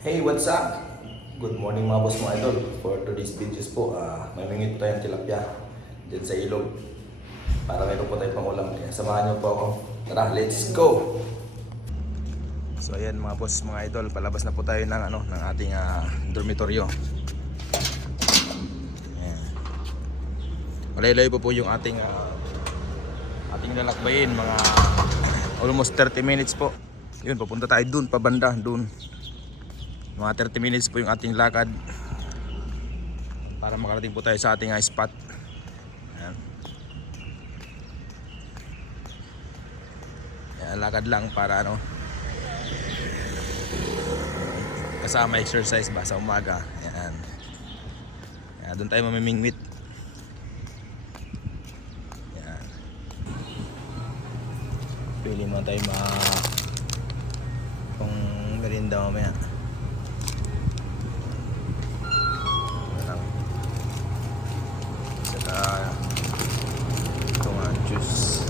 Hey, what's up? Good morning mga boss mga idol. For today's videos po, may mingit po tayong tilapia dyan sa ilog. Para meron po tayo pang ulam. Kaya samahan niyo po ako. Tara, let's go! So ayan mga boss mga idol, palabas na po tayo ng ating dormitoryo. Ayan. Malay-lay po yung ating lalakbayin, mga almost 30 minutes po. Yun, papunta tayo dun, pabanda, dun. Mga 30 minutes po yung ating lakad para makarating po tayo sa ating spot. Ayan. Ayan, lakad lang para kasama exercise ba sa umaga. Ayan. Ayan, doon tayo mamimingwit. Ayan. Pili mo tayo kung merinda mamaya. Juice.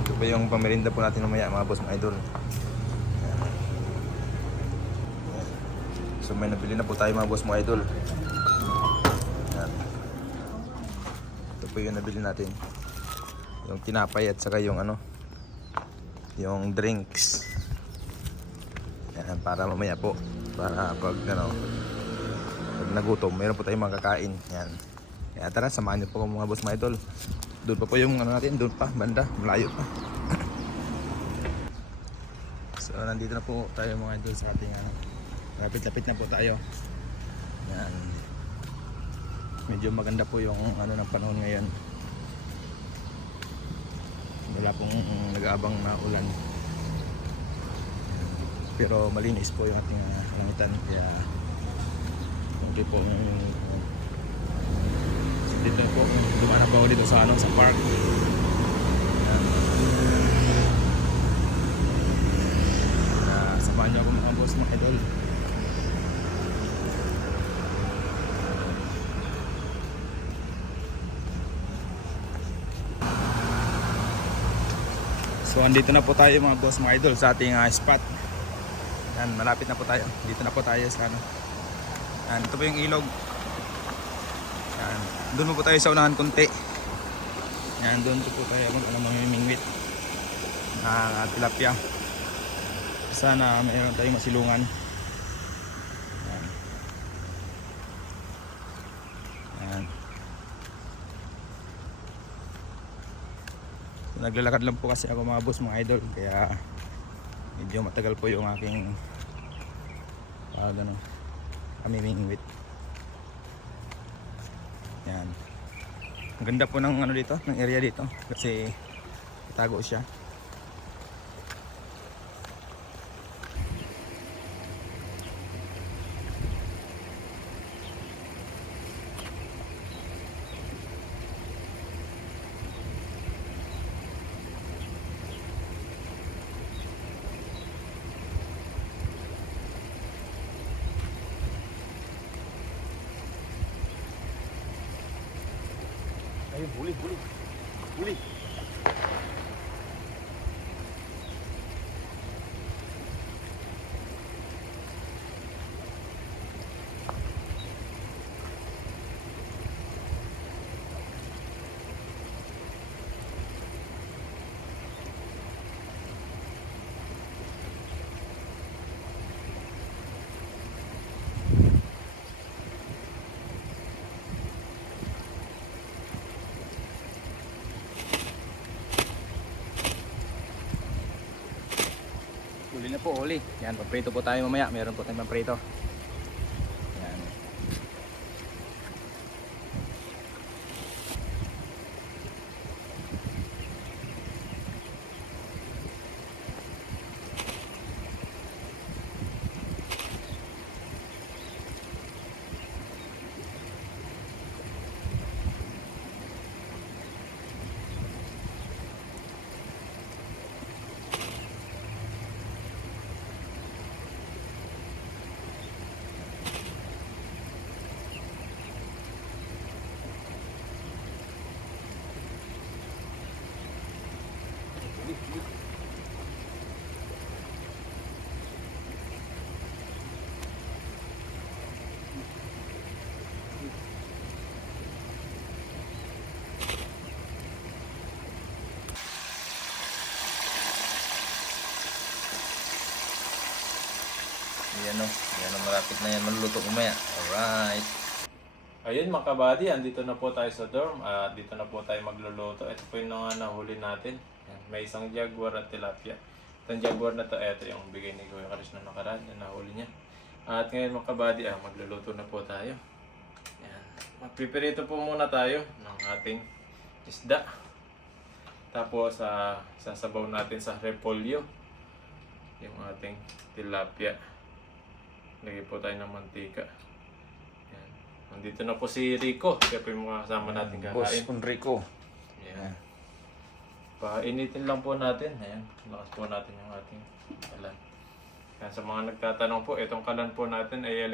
Ito pa yung pamerinda po natin mamaya mga boss mga idol. Ayan. So may nabili na po tayo mga boss mga idol. Ayan. Ito po yung nabili natin, yung tinapay at saka yung yung drinks. Ayan, para mamaya po, para pag nagutom meron po tayong makakain. Ayan. Kaya tara, samahan niyo po mga boss mga idol. Doon pa po yung natin, doon pa, banda, malayo pa. So nandito na po tayo mga idol sa ating lapit-lapit na po tayo. Yan. Medyo maganda po yung ng panahon ngayon. Wala pong nag-aabang na ulan. Pero malinis po yung ating langitan, kaya okay po yung dito po, dumaan pa ako dito sa park. Ayan. Samahan niyo ako mga boss mga idol. So andito na po tayo mga boss mga idol sa ating spot. Yan, malapit na po tayo. Dito na po tayo sa Yan, ito po yung ilog. Yan. Doon po tayo sa unahan konti. Yan, doon po tayo mamimingwit tilapia. Sana mayroon tayong masilungan. Yan. Yan. So, naglalakad lang po kasi ako mga boss mga idol, kaya medyo matagal po yung aking mamimingwit. Yan. Ang ganda po ng dito, ng area dito kasi tago siya. Ayun, huli. Huli na po, huli. Yan, paprito po tayo mamaya. Meron po tayong paprito. Yan. Yan o. Yan o, malapit na yan. Maluluto kumaya. Alright. Ayun mga kabady, andito na po tayo sa dorm at dito na po tayo magluluto. Ito po yung mga nahuli natin. Yan, may isang jaguar at tilapia. Itong jaguar na to, ito yung bigay ni Kuya Chris na nakaraan, yung nahuli niya. At ngayon mga kabady, magluluto na po tayo. Yan. Magpipirito po muna tayo ng ating isda. Tapos sasabaw natin sa repolyo yung ating tilapia. Lagay po tayo ng mantika. Nandito na po si Rico. Siya po yung mga kasama natin Boss kakain. Enrico. Ayan. Painitin lang po natin. Ayan. Lakas po natin yung ating kalan. Ayan, sa mga nagtatanong po, itong kalan po natin ay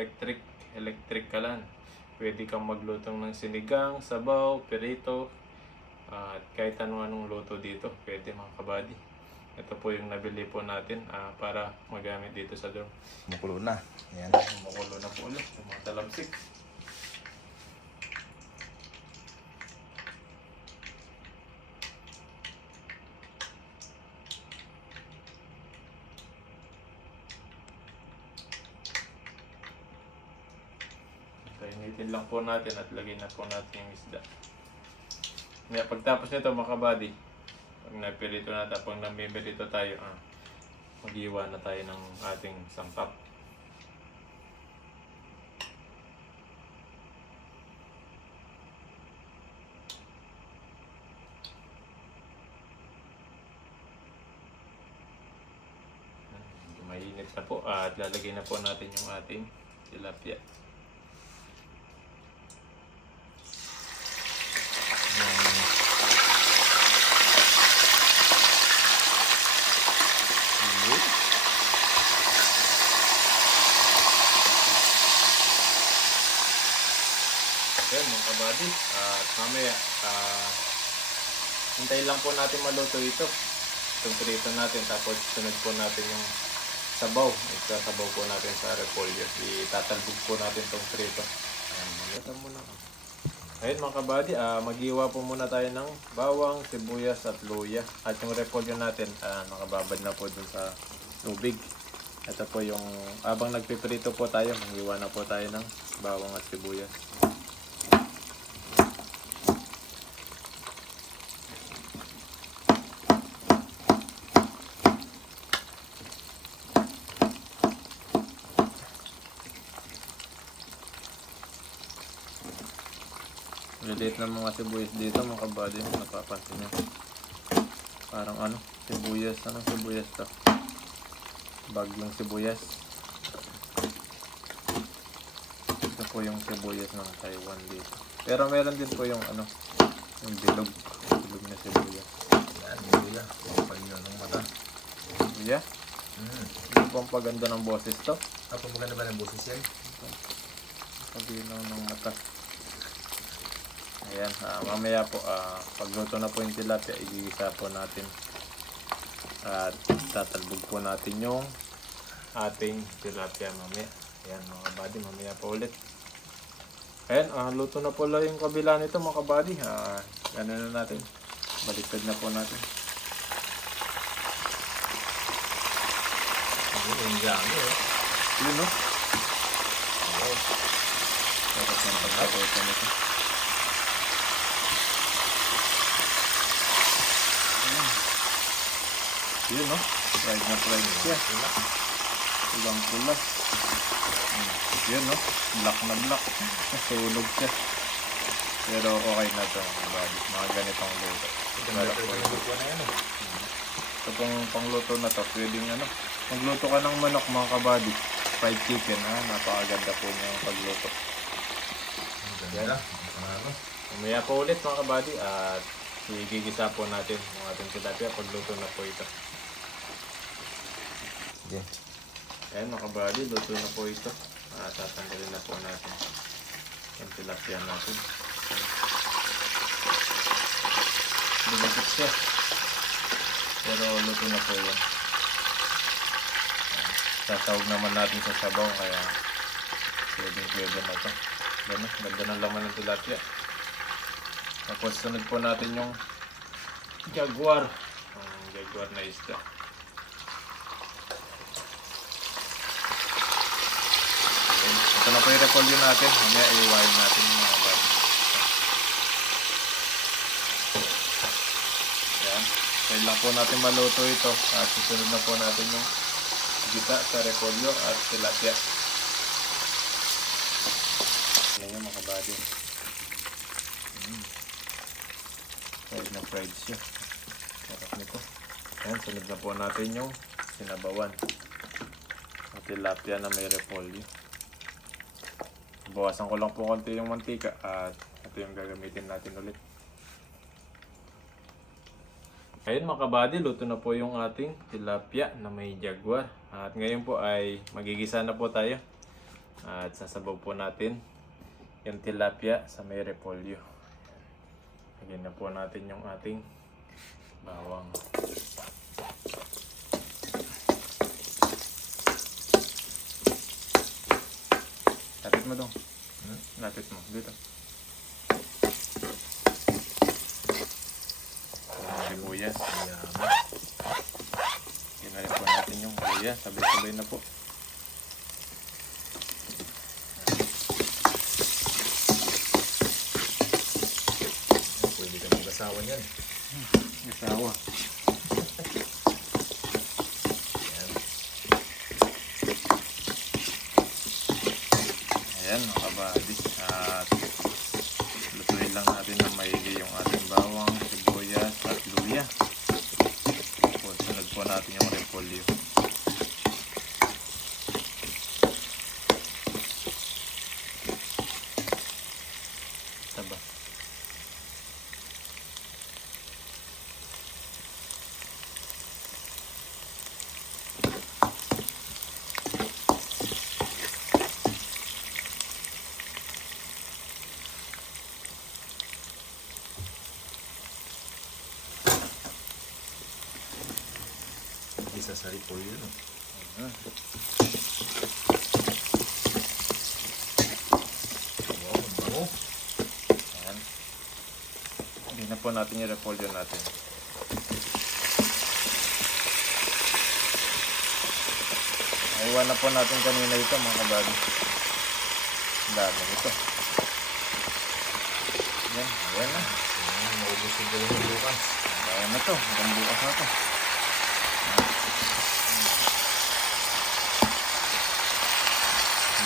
electric kalan. Pwede kang magluto ng sinigang, sabaw, perito, at kahit anong luto dito. Pwede mga kabady. Ito po yung nabili po natin para magamit dito sa dorm. Makulo na. Ayan. Makulo na po ulit. Yung mga talamsik. Initin lang po natin at lagyan na po natin yung isda. Kaya pagtapos nito mga kabady, pag napilito na tayo, pag namimilito tayo, mag-iwa na tayo ng ating sangkap. Mainit na po at lalagay na po natin yung ating tilapia. Ayan mga kabady, at mamaya hintayin lang po natin maluto ito. Itong prito natin, tapos sunod po natin yung sabaw. Isasabaw po natin sa repolyo. Itatalbog po natin itong prito. Ayan mga kabady, mag-iwa po muna tayo ng bawang, sibuyas at luya. At yung repolyo natin, nakababad na po dun sa tubig. Ito po yung, abang nagpiprito po tayo, mag-iwa na po tayo ng bawang at sibuyas. Lilit ng mga sibuyas dito mga kabady, napapansin nyo. Parang sibuyas to. Bagyong sibuyas. Ito po yung sibuyas ng Taiwan dito. Pero meron din po yung yung bilog na sibuyas. Yan, luya. Kapag yun ng mata. Luya? Ito po ang paganda ng boses to. Kapag maganda ba ng boses yan? Paginaw ng mata. Ayan, mamaya po, pagluto na po yung tilapia, igigisa po natin. At tatalbog po natin yung ating tilapia mamaya. Ayan mga kabady, mamaya po ulit. Ayan, luto na po lang yung kabila nito mga kabady. Gano'n na natin. Baliktad na po natin. Yung dami Yun no? Tapos ng pagkabuto nito. Yun no? Fried na fried siya. Pulang pula. Yun no? Black na black. Nasunog siya. Pero okay na ito mga buddy. Mga ganitong luto. Ito pong pangluto na to. Pwedeng magluto ka ng manok mga kabady. Fried chicken napakaganda po niya yung pagluto. Ganda. Umaya po ulit mga kabady at igigisa po natin yung ating tilapia. Pagluto na po ito. Okay. Ayan mga kabady, luto na po ito. Tatanggalin na po natin yung tilapia natin. Bilagit siya. Pero luto na po yan. Sasawag naman natin sa sabaw kaya pwede na ito. Ganda ng laman ng tilapia. Tapos sunod po natin yung jaguar. Ang jaguar na isda. ito na po yung repolyo natin. Mamaya iiwain natin yung mga bag. Yan. Kaya lang po natin maluto ito. At susunod na po natin yung gita sa repolyo at tilapia. Yan yung mga body. Fried na fried siya. Sarap nito. Ayan, sunod na po natin yung sinabawan. At tilapia na may repolyo. Bawasan ko lang po konti yung mantika at ito yung gagamitin natin ulit. Ayun mga kabady, luto na po yung ating tilapia na may jaguar. At ngayon po ay magigisa na po tayo. At sasabaw po natin yung tilapia sa may repolyo. Lagyan na po natin yung ating bawang. Lapit mo dong. Lapit mo. Dito. Sibuyas. Kinarin po natin yung luya. Sabay-sabay na po. Pwede ka mag-asawa niyan. Isawa. Ayan mga kabady. At lutuin lang natin ng maigi yung ating bawang, sibuyas at luya. Sunod po natin yung repolyo. Taba. Isa sa repolyo, no? Ayan. Wow, ang bango. Ayan. Hindi na po natin yung repolyo natin. Naiwan na po natin kanina ito mga kabady. Dami ito. Ayan, ayan na. Maubos yung gawin ng bukas. Ayan na to. Hanggang bukas na to.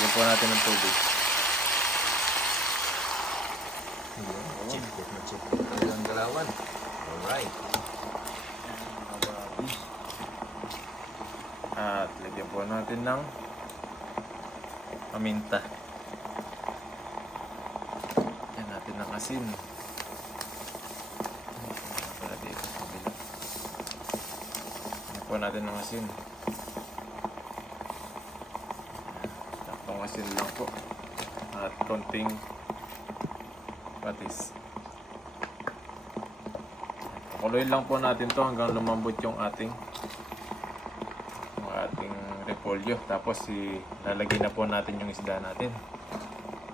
Higyan po natin ng tubig. Chip cook na chip. Talagang galawan. Alright. At lagyan po natin ng paminta. Lagyan natin ng asin. Para dito sa kabila. Lagyan po natin ng asin. Taktong asin lang po. At konting patis. Pakuloyin lang po natin to hanggang lumambot yung ating repolyo. Tapos lalagay na po natin yung isda natin.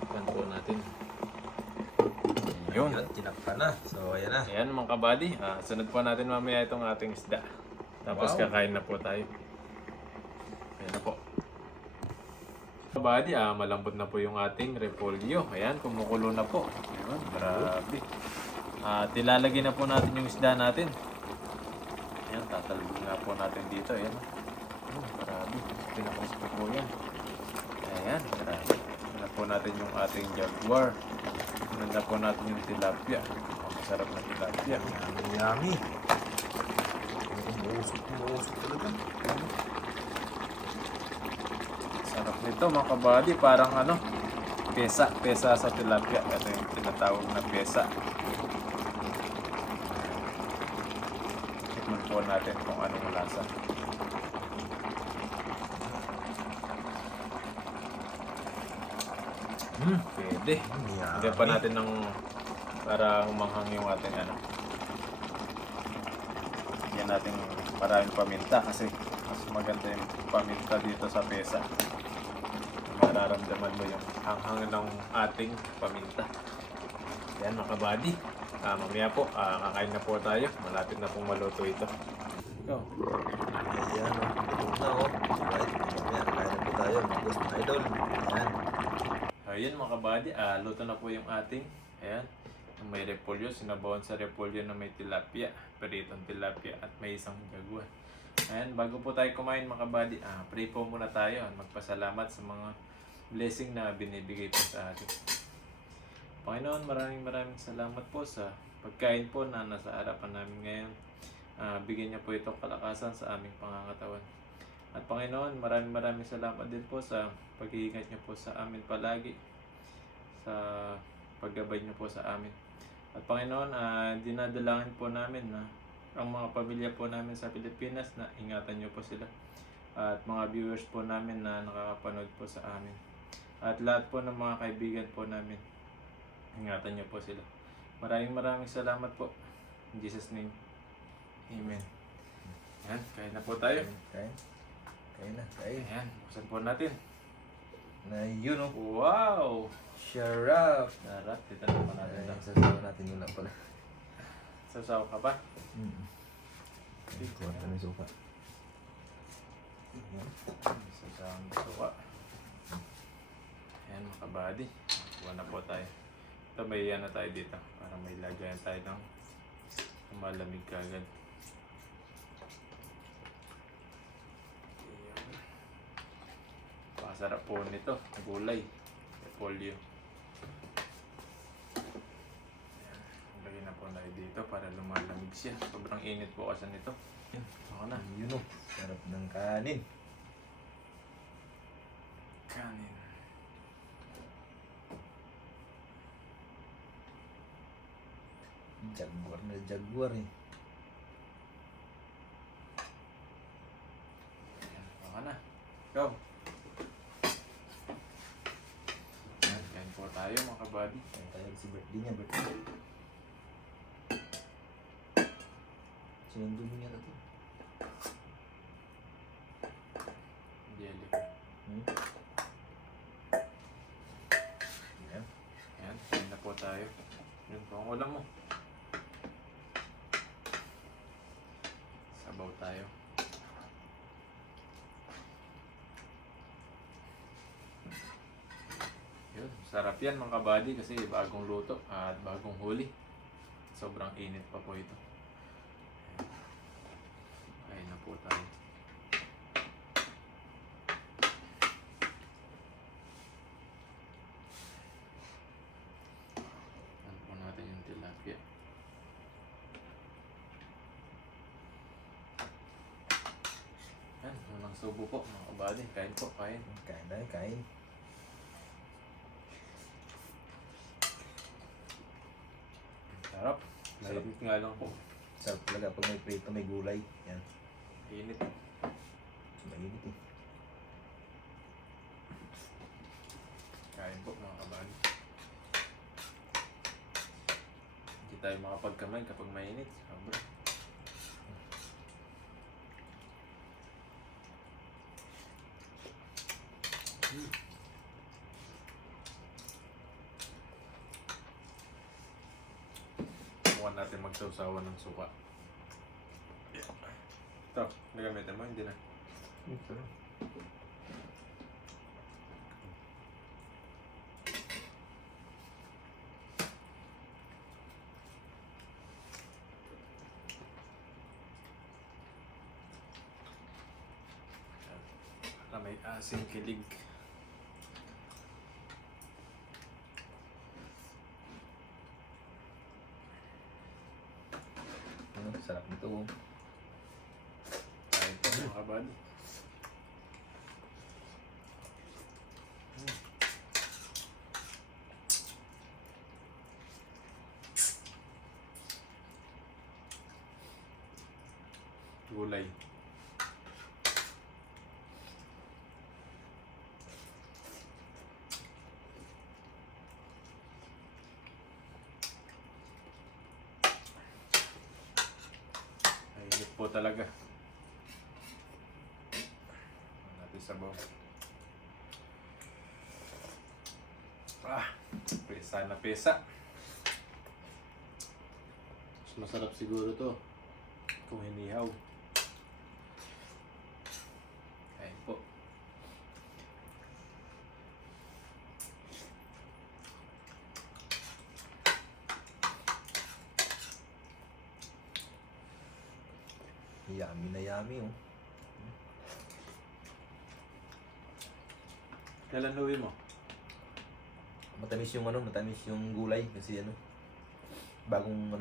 Pan po natin. Yun. Ayan, tinakpa na. So, ayan na. Ayan mga kabady. Sunod po natin mamaya itong ating isda. Tapos Wow. kakain na po tayo. Ayan na po. Kabady, malambot na po yung ating repolyo. Ayan, kumukulo na po. Ayan, grabe. At ilalagay na po natin yung isda natin. Ayan, tatalbog na po natin dito. Ayan. Grabe. Pinakos po yan. Ayan, grabe. Ayan na po natin yung ating jaguar. Ayan na po natin yung tilapia. Masarap na tilapia. Yummy, yummy. Umuusok talaga. Sarap nito mga kabady. Parang pesa. Pesa sa tilapia. Ito yung tinatawag na pesa. Tikman po natin kung anong lasa. Pwede. Yummy. Hindi pa natin ng para humanghang yung ating Bigyan natin maraming paminta kasi mas maganda yung paminta dito sa pesa. Mararamdaman mo yung hanghang ng ating paminta. Yan mga kabady. Mamaya po, kakain na po tayo. Malapit na pong maluto ito. Go. Ayan, gutom na, oh. Alright, mamaya, kain na po tayo. Mga boss, mga idol. Ayan. Ayun mga kabady, luto na po yung ating, ayan, yung may repolyo, sinabawan sa repolyo na may tilapia, peritong tilapia at may isang jaguar. Ayan, bago po tayo kumain mga kabady, pray po muna tayo at magpasalamat sa mga blessing na binibigay po sa atin. Panginoon, maraming salamat po sa pagkain po na nasa harapan namin ngayon. Bigyan niyo po ito kalakasan sa aming pangangatawan. At Panginoon, maraming salamat din po sa pag-iingat niyo po sa amin palagi, sa paggabay niyo po sa amin. At Panginoon, dinadalangin po namin na ang mga pamilya po namin sa Pilipinas na ingatan niyo po sila. At mga viewers po namin na nakakapanood po sa amin. At lahat po ng mga kaibigan po namin, ingatan niyo po sila. Maraming salamat po. In Jesus' name. Amen. Ayan, kain na po tayo. Kain. Kain na, kain. Ayan, buksan po natin. Na yun oh. Wow! Sharap! Sarap, dito na po natin. Ay, sasawa natin yun lang pala. Sasaw ka pa? Kuha na yung suka. Sasaw ang suka. Ayan mga kabady. Kuha na po tayo. Ito may iyan na tayo dito. Para may lagayan tayo ng malamig kagad. Pasarap po nito. Gulay. Repolyo. Lagyan na po tayo dito para lumalamig siya. Sobrang init po kasi nito. Yan. Ako na. Yun oh. Sarap ng kanin. Kanin. Jaguar na jaguar eh. Yan. Ako na. Go. Yan. Kain po tayo mga kabady. Kain tayo si birthday niya, birthday. Sinundo mo niya na ito. Jelly. Yan. Yan. Kain na po tayo. Yun po ang ulam mo. Sabaw tayo. Yun. Sarap yan mga kabady kasi bagong luto at bagong huli. Sobrang init pa po ito. Kain na po tayo. Ano po natin yung tilapia. Yan, unang subo po mga kabady. Kain po, kain. Kain tayo, kain. Sarap. Mainit nga lang po. Sarap talaga pag may prito, may gulay. Yan. Init. Mainit eh. Kain po mga kabady. Hindi tayo makapagkamay kapag mainit. Sobra. Huwag natin magsawsawan ng suka. Ito, nagamitin mo? Hindi na. Para may asing kilig. Ano, sarap nito oh. Kain po mga kabady. Gulay. Mainit po talaga. Natin sabaw. Pesa na pesa. Mas masarap siguro to kung hinihaw. Kain po. Yummy na yummy oh. Kailan uwi mo? Matamis yung gulay kasi bagong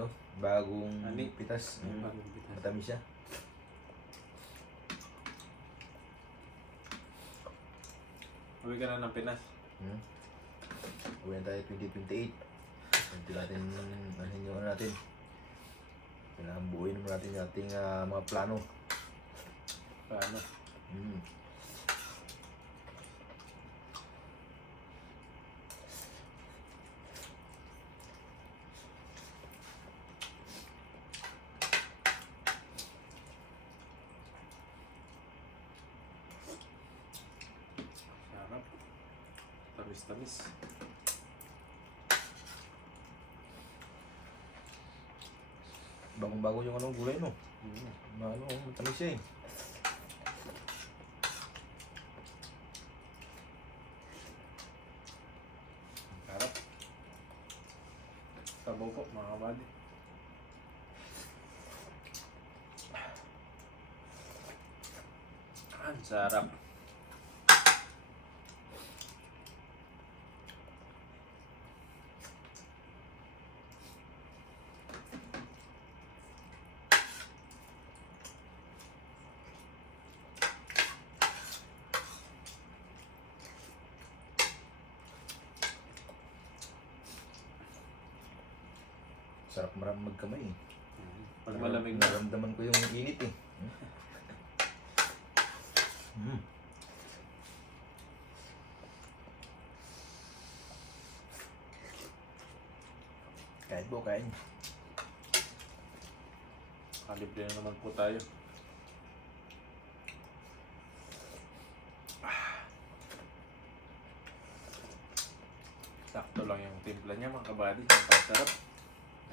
Ani? pitas. Bagong pitas. Matamis siya. Uwi ka na ng Pinas. Uwi na tayo 2028. Hindi natin, natin. Kailangan buuin naman natin yung ating mga plano. Paano? Sarap. Tamis-tamis. Bagong-bago yung gulay no. Matamis siya eh. Sarap. Sabaw po mga kabady. Ang sarap. Sarap magkamay eh. Pag malamig na. Naramdaman ko yung init eh. Kain po, kain. Kalibre na naman po tayo. Sakto lang yung timpla niya mga kabady. Napakasarap.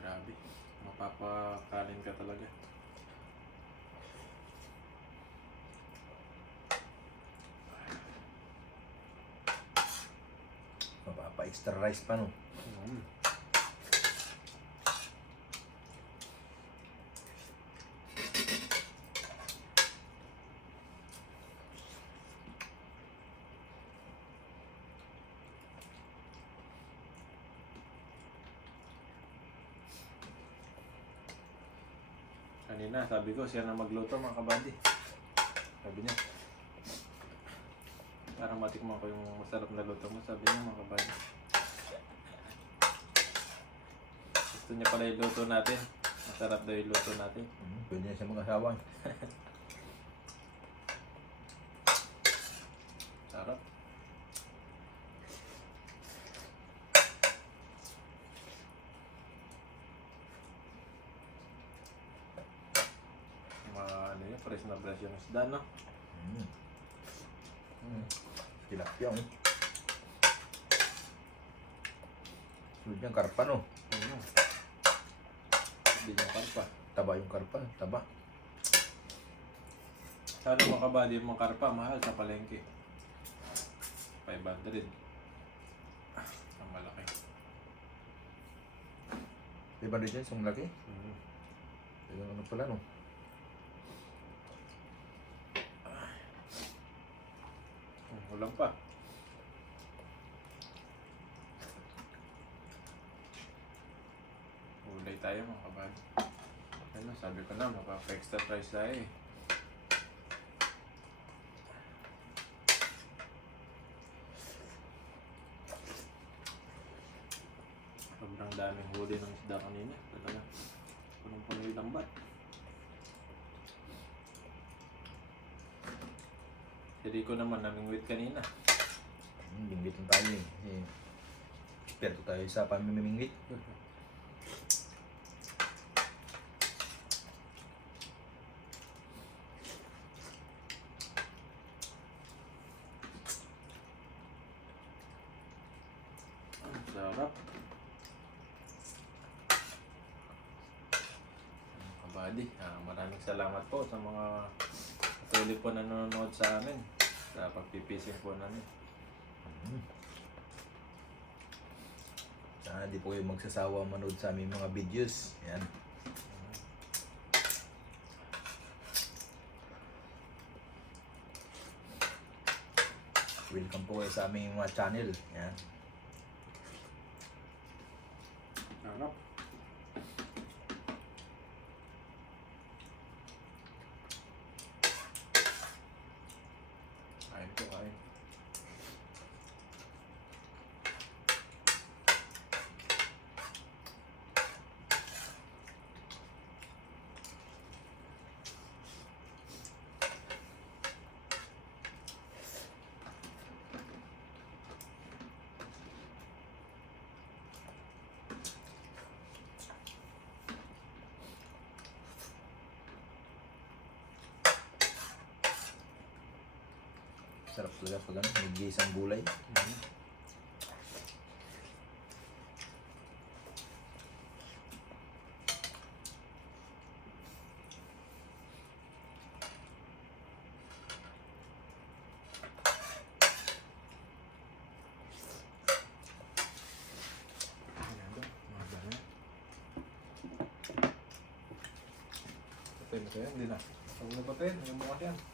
Grabe. Mapapakanin ka talaga. Mapapa-extra rice pa no. Kanina, sabi ko siya na magluto mga kabady. Sabi niya. Parang matikman ko yung masarap na luto mo. Sabi niya mga kabady. Gusto niya pala yung luto natin. Masarap daw yung luto natin. Pwede na siya mag-asawang. Sarap. Fresh na fresh yung isda, no? Tilapia, oh. Sunod niyang karpa, no? Hindi niya karpa. Taba yung karpa, taba. Sana mga kabady yung mga karpa, mahal sa palengke. 500. Ang malaki. 500 dyan, isang laki. Ilang ano pala, no? Ulam pa. Ulay tayo mga kabady. Ano, sabi ko na, mapapa-extra price tayo eh. Sobrang daming huli ng isda kanina. Talaga, punong-puno yung lambat. Hindi ko naman namingwit kanina. Bingwit lang tayo eh. Eksperto tayo sa pamimingwit. Ang sarap. Kabady, maraming salamat po sa mga patuloy po nanonood sa amin sa pagpipising po namin. Sana di po kayo magsasawa manood sa aming mga videos. Yan. welcome po kayo sa aming mga channel. Yan. Harap. Kain po, kain. Sarap talaga pag ano, may gisang gulay. Ayan daw, mga dami. Patay mo sa'yo, hindi na. Huwag na patay, hanggang bukas yan.